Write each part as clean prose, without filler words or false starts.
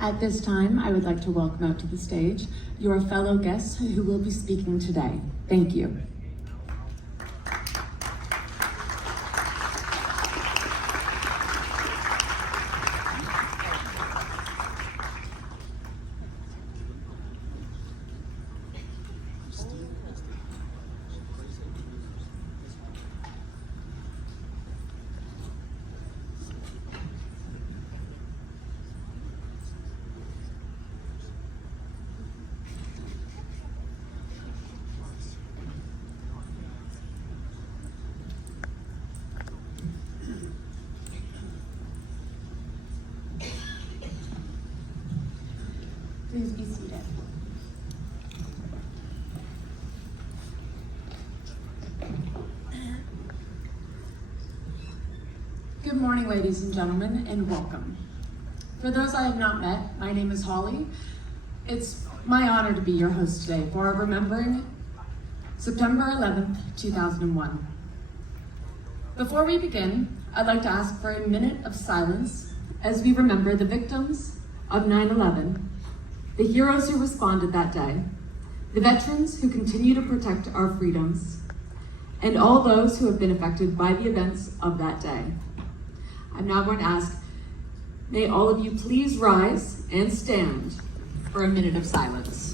At this time, I would like to welcome out to the stage your fellow guests who will be speaking today. Thank you. Please be seated. Good morning, ladies and gentlemen, and welcome. For those I have not met, my name is Holly. It's my honor to be your host today for Remembering September 11th, 2001. Before we begin, I'd like to ask for a minute of silence as we remember the victims of 9/11, the heroes who responded that day, the veterans who continue to protect our freedoms, and all those who have been affected by the events of that day. I'm now going to ask, may all of you please rise and stand for a minute of silence.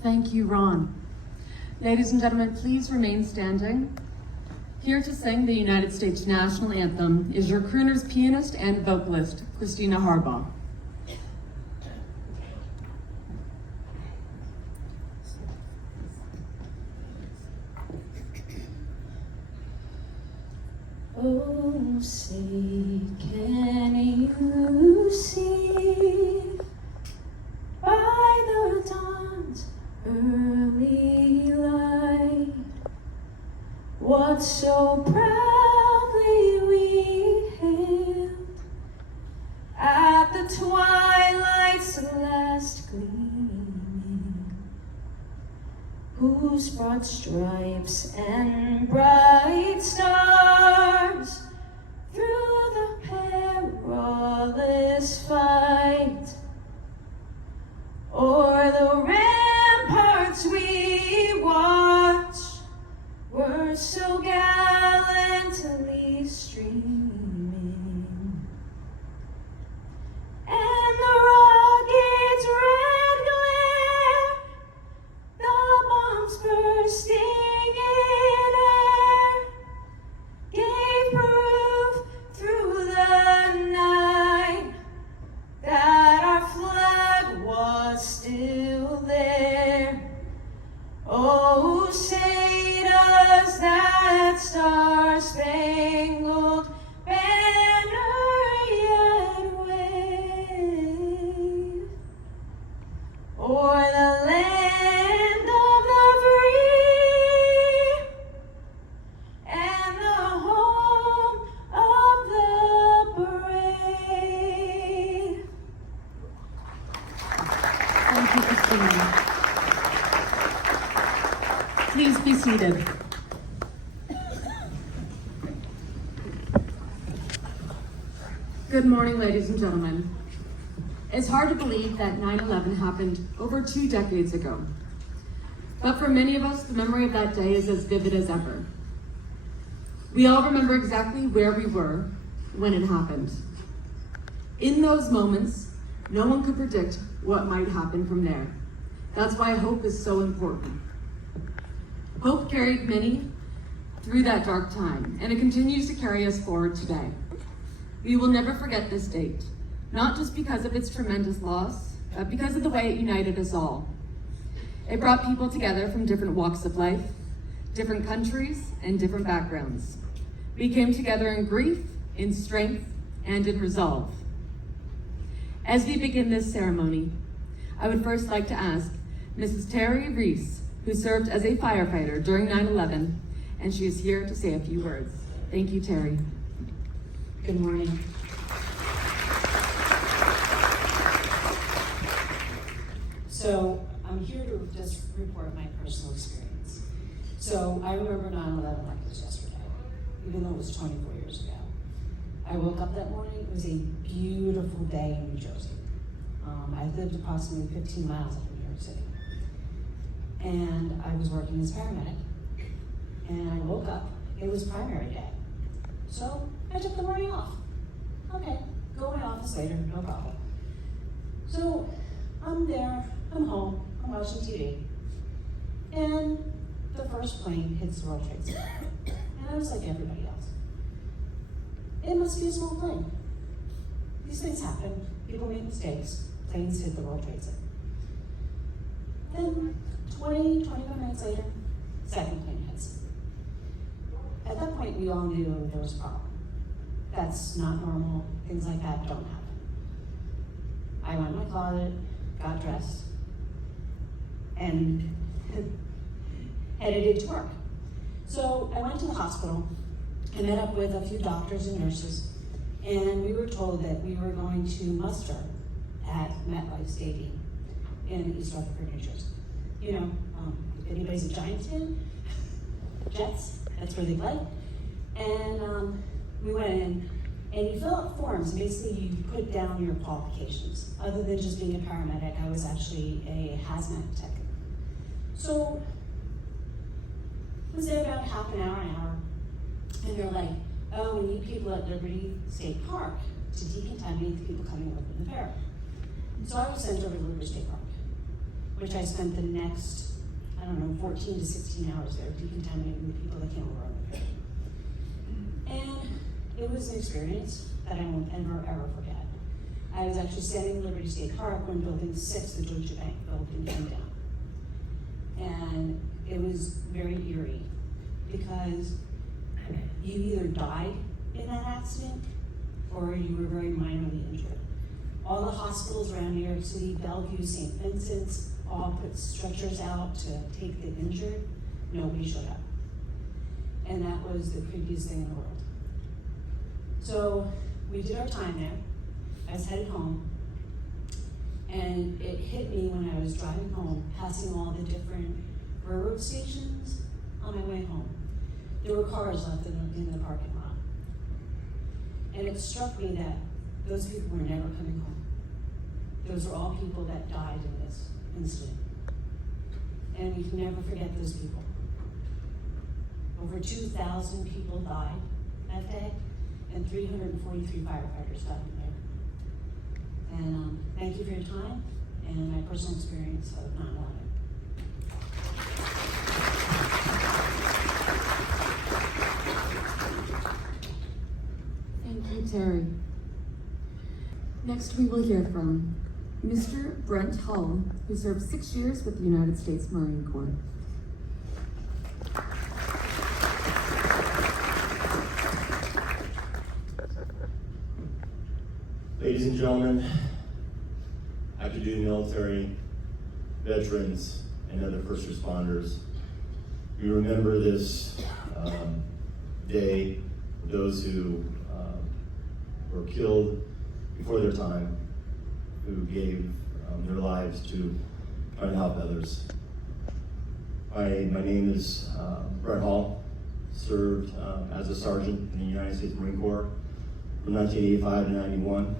Thank you, Ron. Ladies and gentlemen, please remain standing. Here to sing the United States National Anthem is your crooner's pianist and vocalist, Christina Harbaugh. Oh, say, can you see by the dawn's early light what so proudly we hailed at the twilight's last gleaming, whose broad stripes and bright stars through the perilous fight o'er the ramparts we watch were so gallantly streaming, and the rocket's red glare, the bombs bursting in air, gave Thank you, Christina. Please be seated. Good morning, ladies and gentlemen. It's hard to believe that 9/11 happened over 2 decades ago. But for many of us, the memory of that day is as vivid as ever. We all remember exactly where we were when it happened. In those moments, no one could predict what might happen from there. That's why hope is so important. Hope carried many through that dark time, and it continues to carry us forward today. We will never forget this date, not just because of its tremendous loss, but because of the way it united us all. It brought people together from different walks of life, different countries, and different backgrounds. We came together in grief, in strength, and in resolve. As we begin this ceremony, I would first like to ask Mrs. Terry Reese, who served as a firefighter during 9/11, and she is here to say a few words. Thank you, Terry. Good morning. So I'm here to just report my personal experience. So I remember 9/11 like it was yesterday, even though it was 24 years ago. I woke up that morning, it was a beautiful day in New Jersey. I lived approximately 15 miles from New York City. And I was working as a paramedic. And I woke up, it was primary day. So I took the morning off. Okay, go to my office later, no problem. So I'm there, I'm home, I'm watching TV. And the first plane hits the World Trade Center. And I was like everybody else. It must be a small plane. These things happen, people make mistakes, planes hit the World Trade Center. Then 25 minutes later, second plane hits. At that point, we all knew there was a problem. That's not normal, things like that don't happen. I went in my closet, got dressed, and headed to work. So I went to the hospital, I met up with a few doctors and nurses, and we were told that we were going to muster at MetLife Stadium in East Rutherford, New Jersey. You know, if anybody's a Giants fan, Jets, that's where they play. And we went in, and you fill out forms. Basically, you put down your qualifications. Other than just being a paramedic, I was actually a hazmat tech. So I was there about half an hour, and they're like, oh, we need people at Liberty State Park to decontaminate the people coming over in the ferry. So I was sent over to Liberty State Park, which I spent the next, 14 to 16 hours there decontaminating the people that came over on the ferry. And it was an experience that I won't ever forget. I was actually standing in Liberty State Park when Building 6, the Deutsche Bank building, came down. And it was very eerie because you either died in that accident or you were very minorly injured. All the hospitals around New York City, Bellevue, St. Vincent's, all put stretchers out to take the injured. Nobody showed up. And that was the creepiest thing in the world. So we did our time there. I was headed home. And it hit me when I was driving home, passing all the different railroad stations on my way home. There were cars left in the parking lot. And it struck me that those people were never coming home. Those were all people that died in this incident. And we can never forget those people. Over 2,000 people died that day, and 343 firefighters died there. And thank you for your time and my personal experience of 9/11. Thank you, Terry. Next, we will hear from Mr. Brent Hull, who served 6 years with the United States Marine Corps. Ladies and gentlemen, active duty military, veterans, and other first responders, we remember this day, those who were killed before their time, who gave their lives to try to help others. My name is Brett Hall. Served as a sergeant in the United States Marine Corps from 1985 to 91.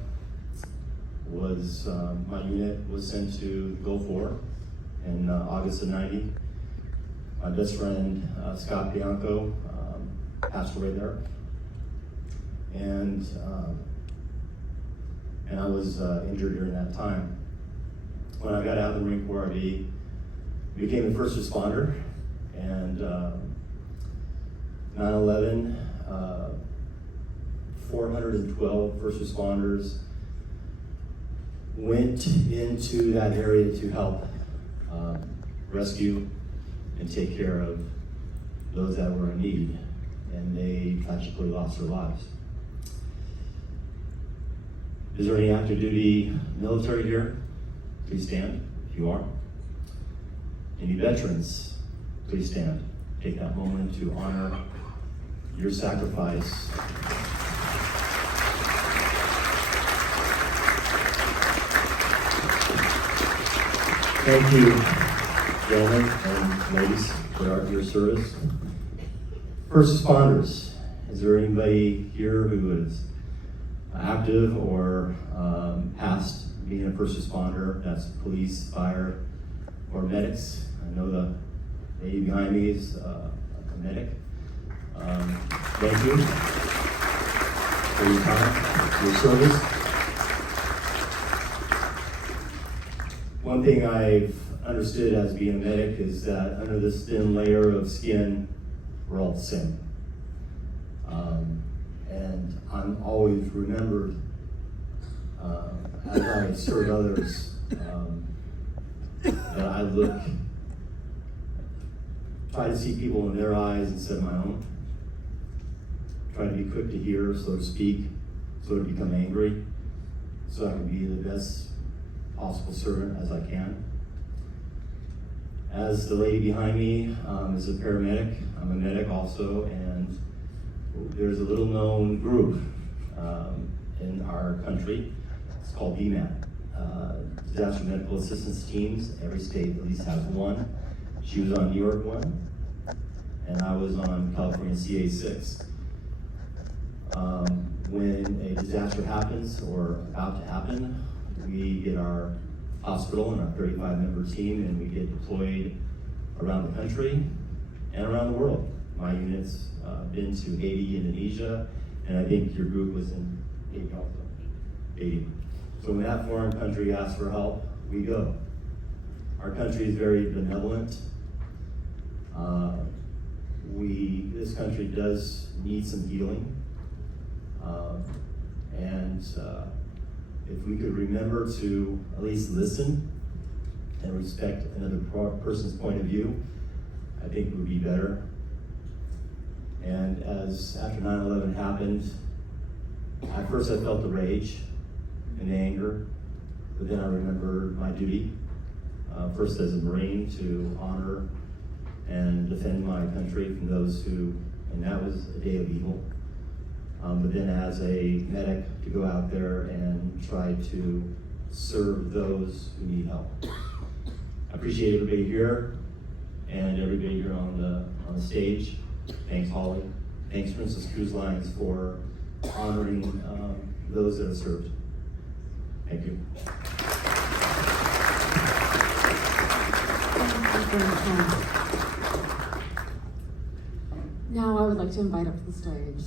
My unit was sent to the Gulf War in August of 90. My best friend, Scott Bianco, passed away there. And I was injured during that time. When I got out of the Marine Corps, I became a first responder, and 9/11, 412 first responders went into that area to help rescue and take care of those that were in need, and they tragically lost their lives. Is there any active duty military here? Please stand if you are. Any veterans? Please stand. Take that moment to honor your sacrifice. Thank you, gentlemen and ladies, for your service. First responders, is there anybody here who is active or past being a first responder? That's police, fire, or medics. I know the lady behind me is a medic. Thank you for your time, your service. One thing I've understood as being a medic is that under this thin layer of skin, we're all the same. And I'm always remembered as I serve others that I try to see people in their eyes instead of my own. Try to be quick to hear, so to speak, so to become angry, so I can be the best possible servant as I can. As the lady behind me is a paramedic, I'm a medic also, and there's a little known group in our country. It's called DMAT, Disaster Medical Assistance Teams. Every state at least has one. She was on New York one, and I was on California CA6. When a disaster happens or about to happen, we get our hospital and our 35-member team, and we get deployed around the country and around the world. My unit's been to Haiti, Indonesia, and I think your group was in Haiti also. Haiti. So when that foreign country asks for help, we go. Our country is very benevolent. This country does need some healing. If we could remember to at least listen and respect another person's point of view, I think it would be better. And after 9/11 happened, at first I felt the rage and the anger, but then I remembered my duty, first as a Marine, to honor and defend my country from those and that was a day of evil. But then as a medic, to go out there and try to serve those who need help. I appreciate everybody here and everybody here on the stage. Thanks, Holly. Thanks, Princess Cruise Lines, for honoring those that have served. Thank you. Now I would like to invite up to the stage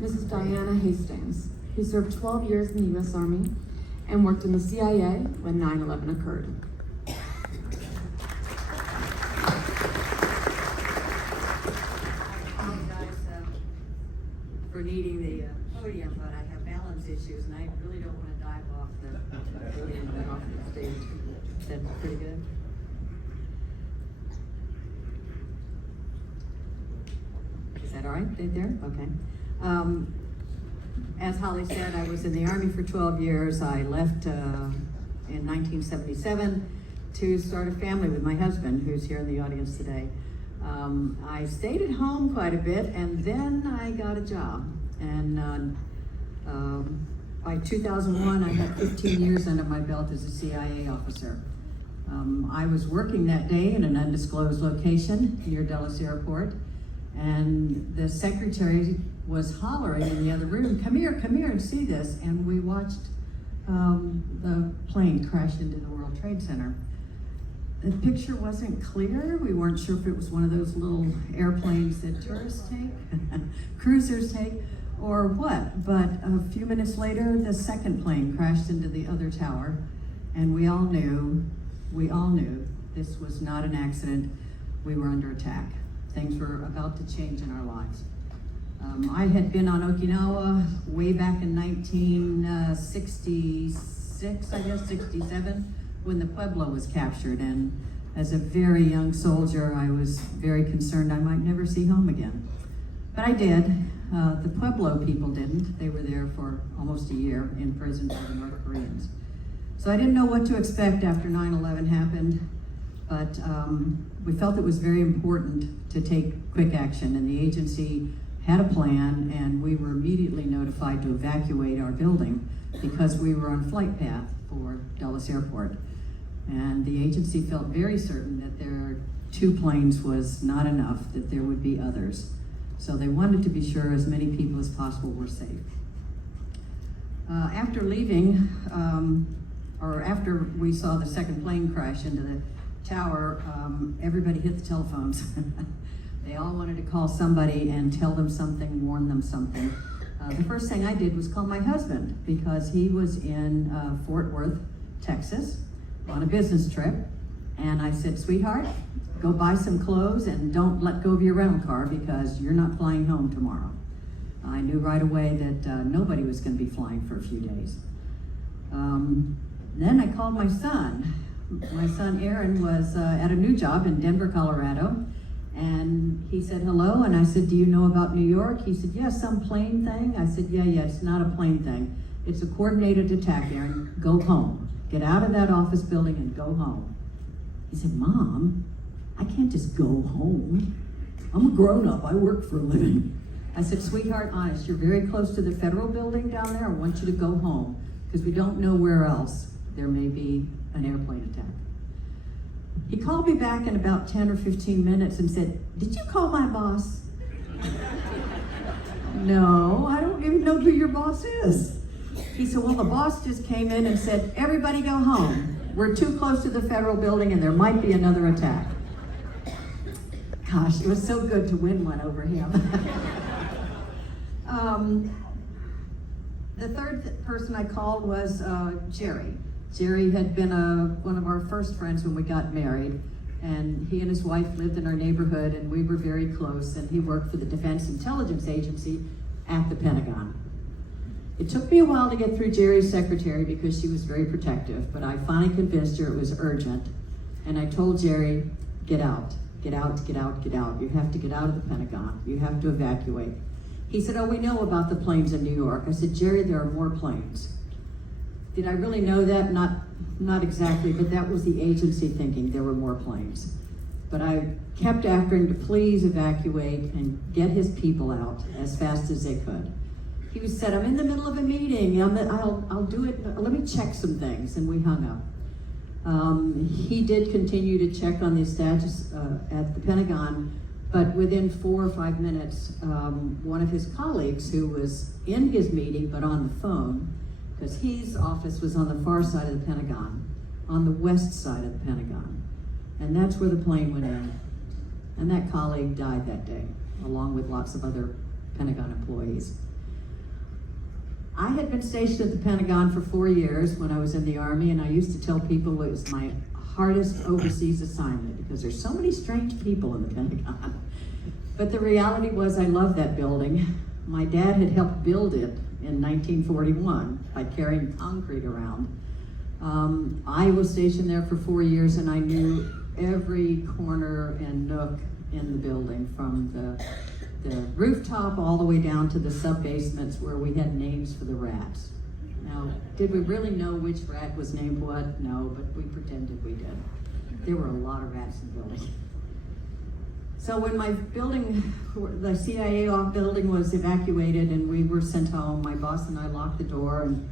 Mrs. Diana Hastings, who served 12 years in the U.S. Army and worked in the CIA when 9/11 occurred. For needing the podium, but I have balance issues and I really don't want to dive off the podium and off the stage. That's pretty good. Is that all right? Right there? Okay. As Holly said, I was in the Army for 12 years. I left in 1977 to start a family with my husband, who's here in the audience today. I stayed at home quite a bit, and then I got a job. And By 2001, I had 15 years under my belt as a CIA officer. I was working that day in an undisclosed location near Dulles Airport, and the secretary was hollering in the other room, come here and see this. And we watched the plane crash into the World Trade Center. The picture wasn't clear. We weren't sure if it was one of those little airplanes that tourists take, cruisers take, or what. But a few minutes later, the second plane crashed into the other tower, and we all knew this was not an accident. We were under attack. Things were about to change in our lives. I had been on Okinawa way back in 1966, I guess, 67, when the Pueblo was captured. And as a very young soldier, I was very concerned I might never see home again. But I did. The Pueblo people didn't. They were there for almost a year in prison for the North Koreans. So I didn't know what to expect after 9/11 happened, but we felt it was very important to take quick action, and the agency had a plan, and we were immediately notified to evacuate our building because we were on flight path for Dulles Airport. And the agency felt very certain that their 2 planes was not enough, that there would be others. So they wanted to be sure as many people as possible were safe. After leaving, or after we saw the second plane crash into the tower, everybody hit the telephones. They all wanted to call somebody and tell them something, warn them something. The first thing I did was call my husband because he was in Fort Worth, Texas, on a business trip. And I said, sweetheart, go buy some clothes and don't let go of your rental car because you're not flying home tomorrow. I knew right away that nobody was going to be flying for a few days. Then I called my son. My son Aaron was at a new job in Denver, Colorado. And he said, hello, and I said, do you know about New York? He said, yeah, some plane thing. I said, yeah, it's not a plane thing. It's a coordinated attack, Aaron. Go home. Get out of that office building and go home. He said, Mom, I can't just go home. I'm a grown-up. I work for a living. I said, sweetheart, honest, you're very close to the federal building down there. I want you to go home because we don't know where else there may be an airplane attack. He called me back in about 10 or 15 minutes and said, did you call my boss? No, I don't even know who your boss is. He said, well, the boss just came in and said, everybody go home. We're too close to the federal building and there might be another attack. Gosh, it was so good to win one over him. The third person I called was Jerry. Jerry had been one of our first friends when we got married, and he and his wife lived in our neighborhood, and we were very close, and he worked for the Defense Intelligence Agency at the Pentagon. It took me a while to get through Jerry's secretary because she was very protective, but I finally convinced her it was urgent, and I told Jerry, get out, get out, get out, get out. You have to get out of the Pentagon. You have to evacuate. He said, oh, we know about the planes in New York. I said, Jerry, there are more planes. Did I really know that? Not exactly, but that was the agency thinking there were more planes. But I kept after him to please evacuate and get his people out as fast as they could. He said, I'm in the middle of a meeting. I'll do it. Let me check some things. And we hung up. He did continue to check on the status at the Pentagon, but within 4 or 5 minutes, one of his colleagues who was in his meeting but on the phone, because his office was on the far side of the Pentagon, on the west side of the Pentagon. And that's where the plane went in. And that colleague died that day, along with lots of other Pentagon employees. I had been stationed at the Pentagon for 4 years when I was in the Army, and I used to tell people it was my hardest overseas assignment because there's so many strange people in the Pentagon. But the reality was I loved that building. My dad had helped build it in 1941 by carrying concrete around. I was stationed there for 4 years, and I knew every corner and nook in the building, from the rooftop all the way down to the sub-basements where we had names for the rats. Now, did we really know which rat was named what? No, but we pretended we did. There were a lot of rats in the building. So when my building, the CIA building was evacuated and we were sent home, my boss and I locked the door and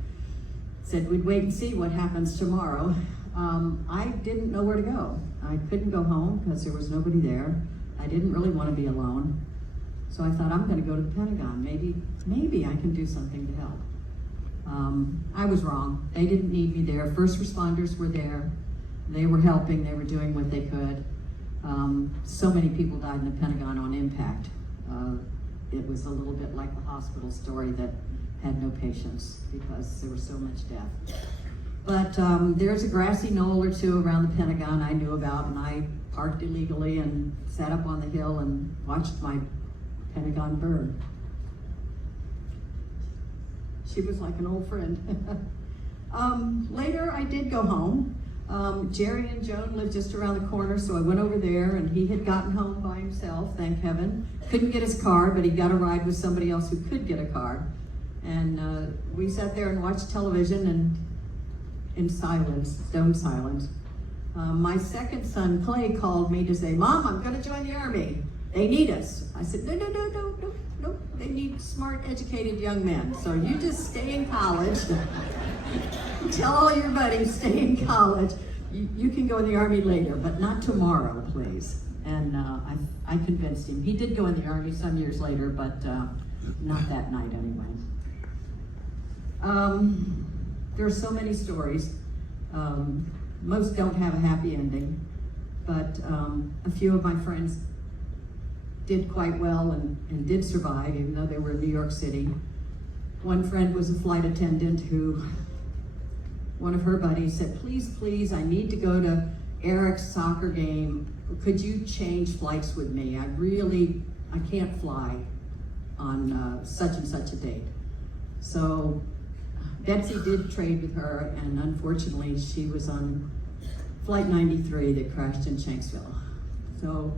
said we'd wait and see what happens tomorrow. I didn't know where to go. I couldn't go home because there was nobody there. I didn't really want to be alone. So I thought, I'm going to go to the Pentagon. Maybe I can do something to help. I was wrong. They didn't need me there. First responders were there. They were helping. They were doing what they could. So many people died in the Pentagon on impact. It was a little bit like the hospital story that had no patients because there was so much death. But there's a grassy knoll or two around the Pentagon I knew about, and I parked illegally and sat up on the hill and watched my Pentagon burn. She was like an old friend. Later, I did go home. Jerry and Joan lived just around the corner, so I went over there, and he had gotten home by himself, thank heaven. Couldn't get his car, but he got a ride with somebody else who could get a car. And we sat there and watched television and in silence, stone silence. My second son, Clay, called me to say, Mom, I'm gonna join the Army. They need us. I said, no. They need smart, educated young men. So you just stay in college. Tell all your buddies, stay in college. You can go in the Army later, but not tomorrow, please. And I convinced him. He did go in the Army some years later, but not that night anyway. There are so many stories. Most don't have a happy ending, but a few of my friends did quite well and did survive, even though they were in New York City. One friend was a flight attendant who, one of her buddies said, please, I need to go to Eric's soccer game. Could you change flights with me? I can't fly on such and such a date. So Betsy did trade with her, and unfortunately she was on Flight 93 that crashed in Shanksville. So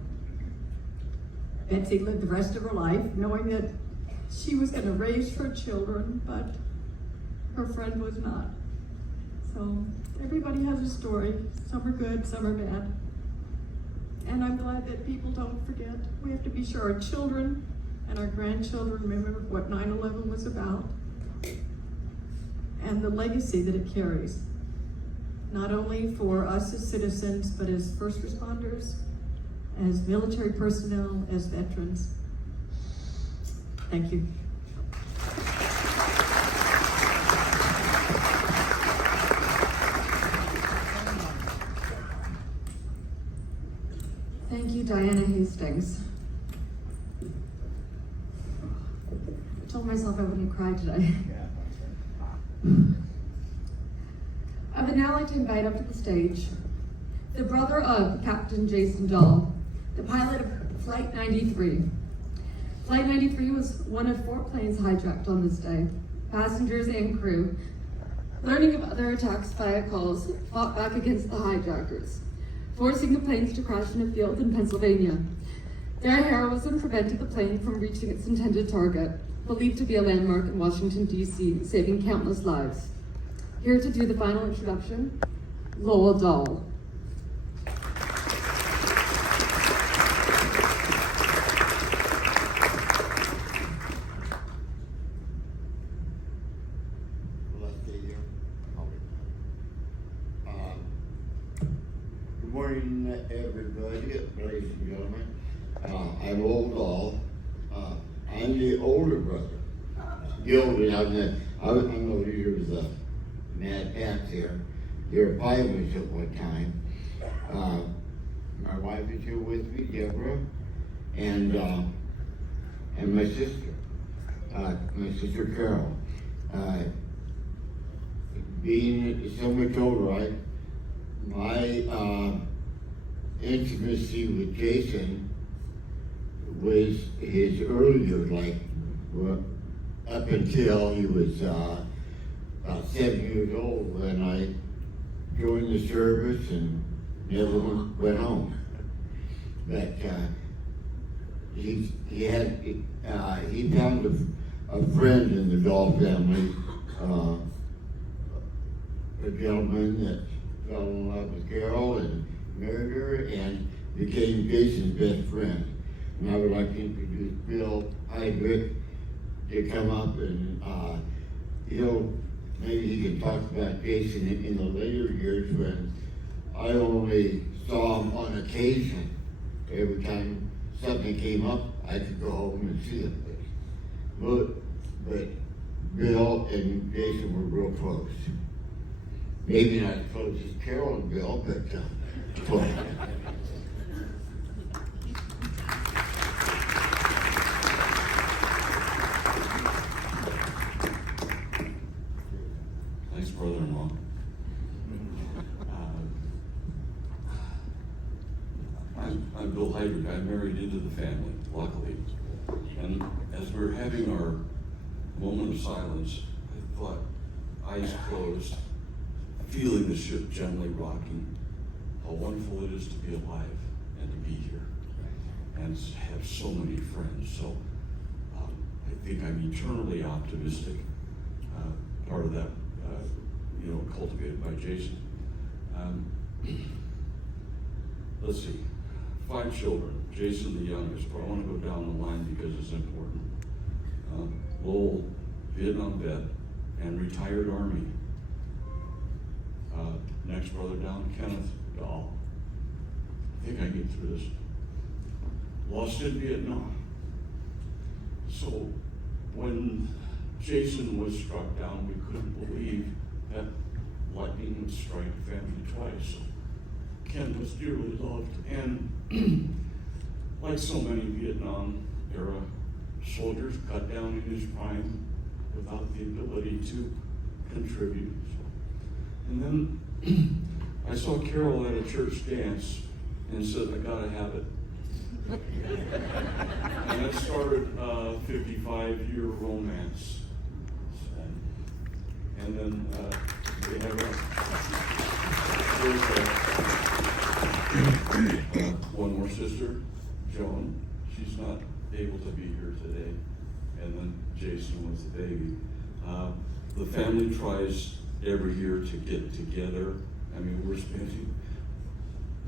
Betsy lived the rest of her life knowing that she was going to raise her children, but her friend was not. So everybody has a story. Some are good, some are bad. And I'm glad that people don't forget. We have to be sure our children and our grandchildren remember what 9/11 was about and the legacy that it carries, not only for us as citizens, but as first responders, as military personnel, as veterans. Thank you. Thank you, Diana Hastings. I told myself I wouldn't cry today. I would now like to invite up to the stage the brother of Captain Jason Dahl, the pilot of Flight 93. Flight 93 was one of 4 planes hijacked on this day. Passengers and crew, learning of other attacks via calls, fought back against the hijackers, forcing the planes to crash in a field in Pennsylvania. Their heroism prevented the plane from reaching its intended target, believed to be a landmark in Washington, D.C., saving countless lives. Here to do the final introduction, Lowell Dahl. Good morning, everybody, ladies and gentlemen. I'm Lowell Dahl. I'm the older brother. Gildan, I know you was a Mad Pants here. You're a pilot at one time. My wife is here with me, Deborah, and my sister Carol. Being so much older, my intimacy with Jason was his earlier, up until he was about 7 years old when I joined the service and never went home. But he found a friend in the Dahl family, a gentleman that fell in love with Carol and married her and became Jason's best friend. And I would like to introduce Bill Heydrich to come up, and he'll maybe he can talk about Jason in the later years when I only saw him on occasion. Every time something came up, I could go home and see him. But Bill and Jason were real close. Maybe not as close as Carol and Bill, but close. Thanks, brother-in-law. I'm Bill Heidrich. I married into the family, luckily. And as we were having our moment of silence, I thought, eyes closed, feeling the ship gently rocking, how wonderful it is to be alive and to be here and have so many friends. So I think I'm eternally optimistic. Part of that, cultivated by Jason. Let's see, 5 children. Jason the youngest, but I want to go down the line because it's important. Lowell, Vietnam vet, and retired Army. Next brother down, Kenneth Dahl. I think I get through this. Lost in Vietnam. So when Jason was struck down, we couldn't believe that lightning would strike a family twice. So Ken was dearly loved, and like so many Vietnam era soldiers, cut down in his prime without the ability to contribute. And then I saw Carol at a church dance and said, I gotta have it. And that started a 55-year romance. And then we have one more sister, Joan. She's not able to be here today. And then Jason was the baby. The family tries every year to get together. I mean, we're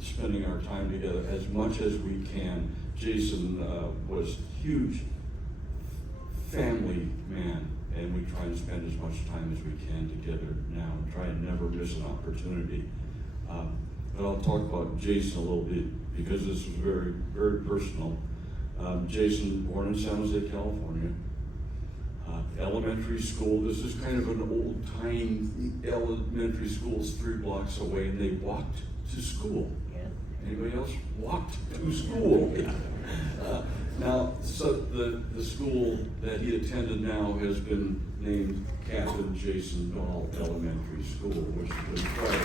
spending our time together as much as we can. Jason was huge family man, and we try and spend as much time as we can together now and try and never miss an opportunity. But I'll talk about Jason a little bit because this is very, very personal. Jason, born in San Jose, California. Elementary school, this is kind of an old-time elementary school, 3 blocks away, and they walked to school. Anybody else walked to school? Now, so the school that he attended now has been named Captain Jason Dahl Elementary School, which was quite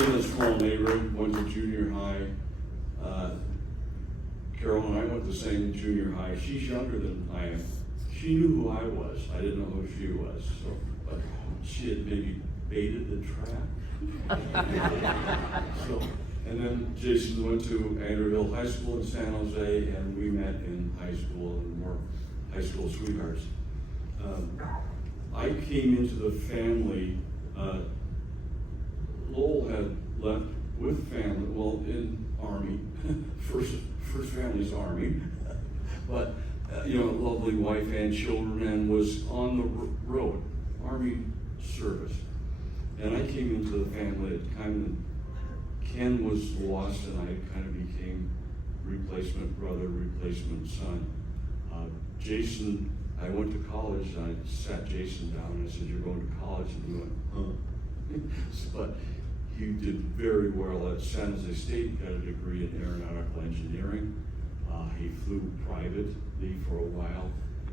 in a small neighborhood, went to junior high. Carol and I went to the same junior high. She's younger than I am. She knew who I was. I didn't know who she was. So, but she had maybe baited the trap. So, and then Jason went to Andrew High School in San Jose, and we met in high school and were high school sweethearts. I came into the family. Lowell had left with family, well, in Army, first family's Army, but lovely wife and children, and was on the road, Army service. And I came into the family at the time that Ken was lost, and I kind of became replacement brother, replacement son. Jason, I went to college, and I sat Jason down and I said, "You're going to college?" And he went, "Huh." But he did very well at San Jose State. He got a degree in aeronautical engineering. He flew privately for a while,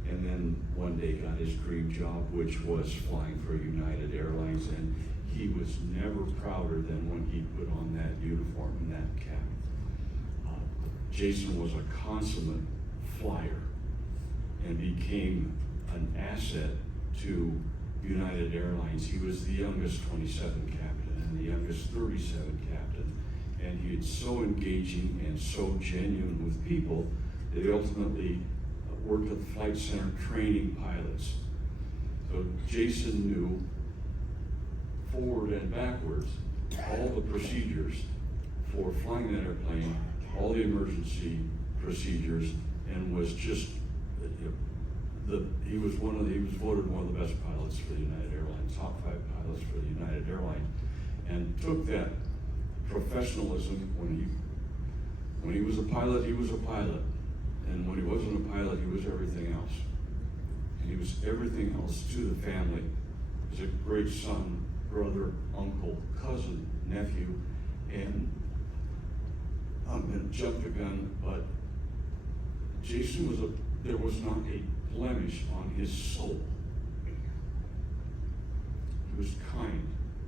and then one day got his dream job, which was flying for United Airlines, and he was never prouder than when he put on that uniform and that cap. Jason was a consummate flyer and became an asset to United Airlines. He was the youngest 27 captain and the youngest 37 captain, and he was so engaging and so genuine with people that he ultimately worked at the Flight Center training pilots. So Jason knew forward and backwards all the procedures for flying that airplane, all the emergency procedures, and was just he was voted one of the best pilots for the United Airlines, top 5 pilots for the United Airlines, and took that professionalism when he was a pilot, he was a pilot. And when he wasn't a pilot, he was everything else. And he was everything else to the family. He was a great son, brother, uncle, cousin, nephew, and I'm gonna jump the gun, but Jason there was not a blemish on his soul. He was kind,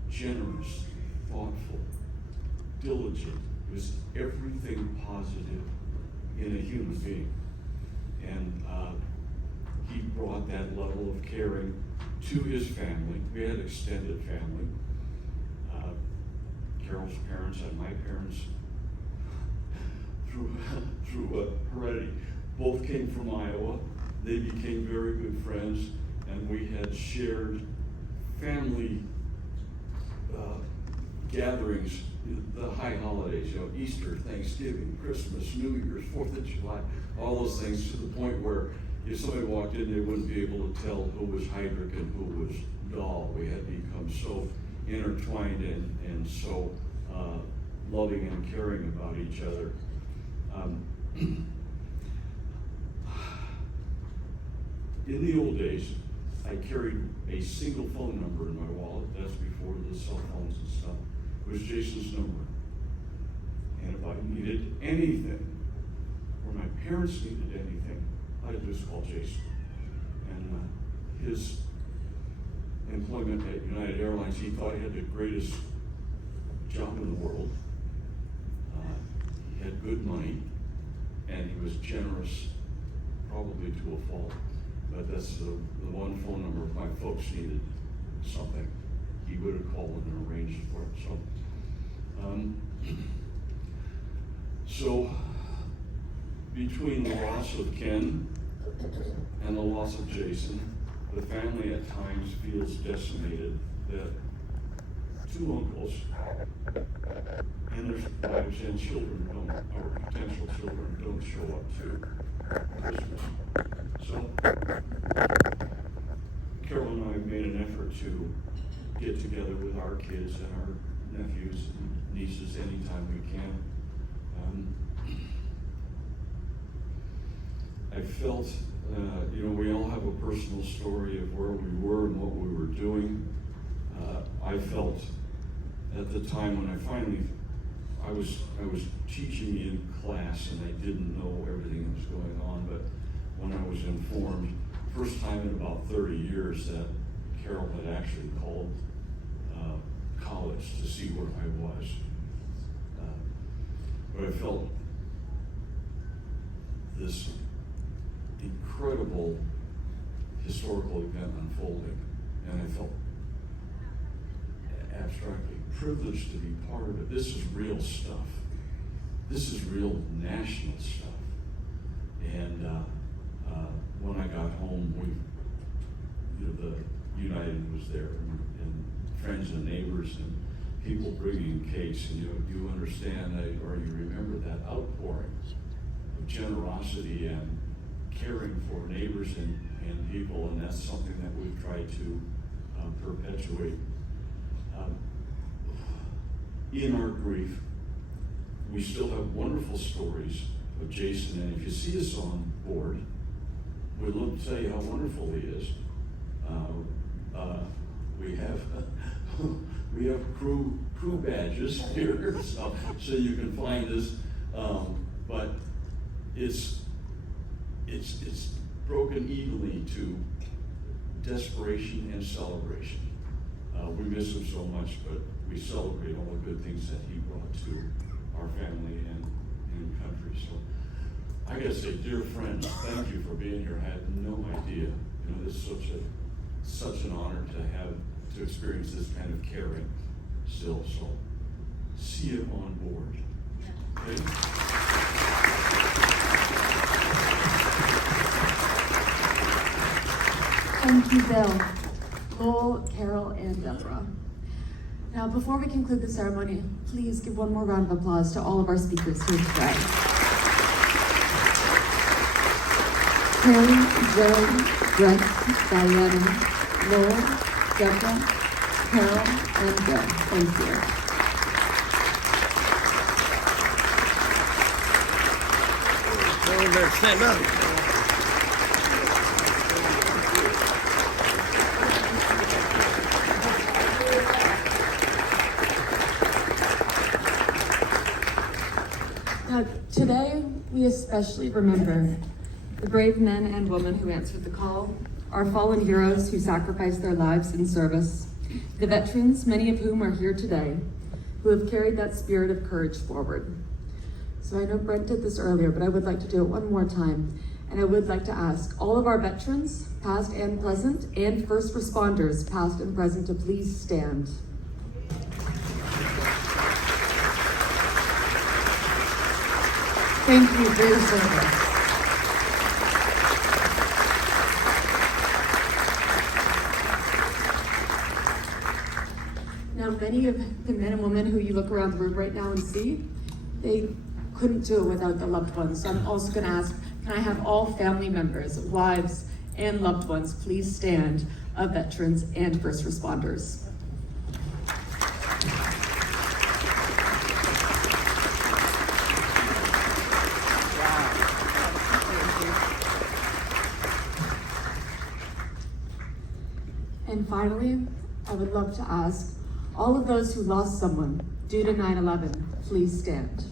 generous, thoughtful, diligent. He was everything positive in a human being. And he brought that level of caring to his family. We had extended family. Carol's parents and my parents, through heredity, both came from Iowa. They became very good friends, and we had shared family gatherings, the high holidays, Easter, Thanksgiving, Christmas, New Year's, 4th of July, all those things, to the point where if somebody walked in, they wouldn't be able to tell who was Heydrich and who was Dahl. We had become so intertwined and so loving and caring about each other. In the old days, I carried a single phone number in my wallet. That's before the cell phones and stuff. It was Jason's number. And if I needed anything, or my parents needed anything, I'd just call Jason. And his employment at United Airlines, he thought he had the greatest job in the world. He had good money, and he was generous, probably to a fault. But that's the one phone number. If my folks needed something, he would have called and arranged for it. So between the loss of Ken and the loss of Jason, the family at times feels decimated that 2 uncles and their wives and children or potential children don't show up to Christmas. So Carol and I made an effort to get together with our kids and our nephews and nieces anytime we can. I felt, we all have a personal story of where we were and what we were doing. I felt at the time when I was teaching in class and I didn't know everything that was going on, but when I was informed, first time in about 30 years that Carol had actually called college to see where I was. But I felt this incredible historical event unfolding, and I felt abstractly privileged to be part of it. This is real stuff. This is real national stuff. And when I got home, the United was there, and friends and neighbors and people bringing cakes, and you understand or you remember that outpouring of generosity and caring for neighbors and people, and that's something that we've tried to perpetuate. In our grief, we still have wonderful stories of Jason, and if you see us on board, we'd love to tell you how wonderful he is. We have crew badges here, so you can find us. But it's broken evenly to desperation and celebration. We miss him so much, but we celebrate all the good things that he brought to our family and country. So I gotta say, dear friends, thank you for being here. I had no idea. This is such an honor to experience this kind of caring still. So see you on board. Okay? Thank you, Bill, Lowell, Carol, and Deborah. Now, before we conclude the ceremony, please give one more round of applause to all of our speakers here today. Carrie, Joe, Brett, Diana, Lowell, Deborah, Carol, and Bill. Thank you. Stand up. Now, today, we especially remember the brave men and women who answered the call, our fallen heroes who sacrificed their lives in service, the veterans, many of whom are here today, who have carried that spirit of courage forward. So I know Brent did this earlier, but I would like to do it one more time. And I would like to ask all of our veterans, past and present, and first responders, past and present, to please stand. Thank you for your service. Now, many of the men and women who you look around the room right now and see, they couldn't do it without their loved ones. So I'm also going to ask, can I have all family members, wives, and loved ones please stand, of veterans and first responders. And finally, I would love to ask all of those who lost someone due to 9/11, please stand.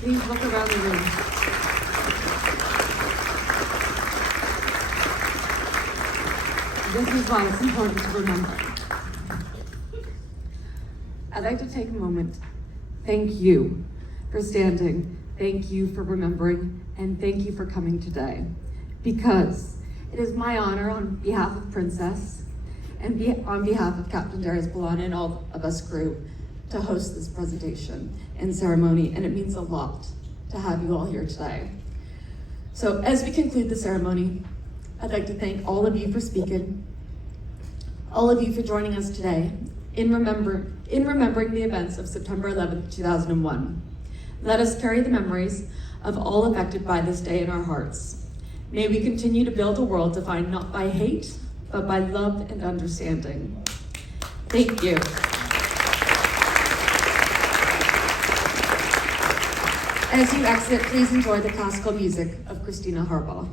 Please look around the room. This is why it's important to remember. I'd like to take a moment. Thank you for standing. Thank you for remembering. And thank you for coming today. Because it is my honor on behalf of Princess and on behalf of Captain Darius Balana and all of us crew to host this presentation and ceremony, and it means a lot to have you all here today. So as we conclude the ceremony, I'd like to thank all of you for speaking, all of you for joining us today in remembering the events of September 11th, 2001. Let us carry the memories of all affected by this day in our hearts. May we continue to build a world defined not by hate, but by love and understanding. Thank you. As you exit, please enjoy the classical music of Christina Harbaugh.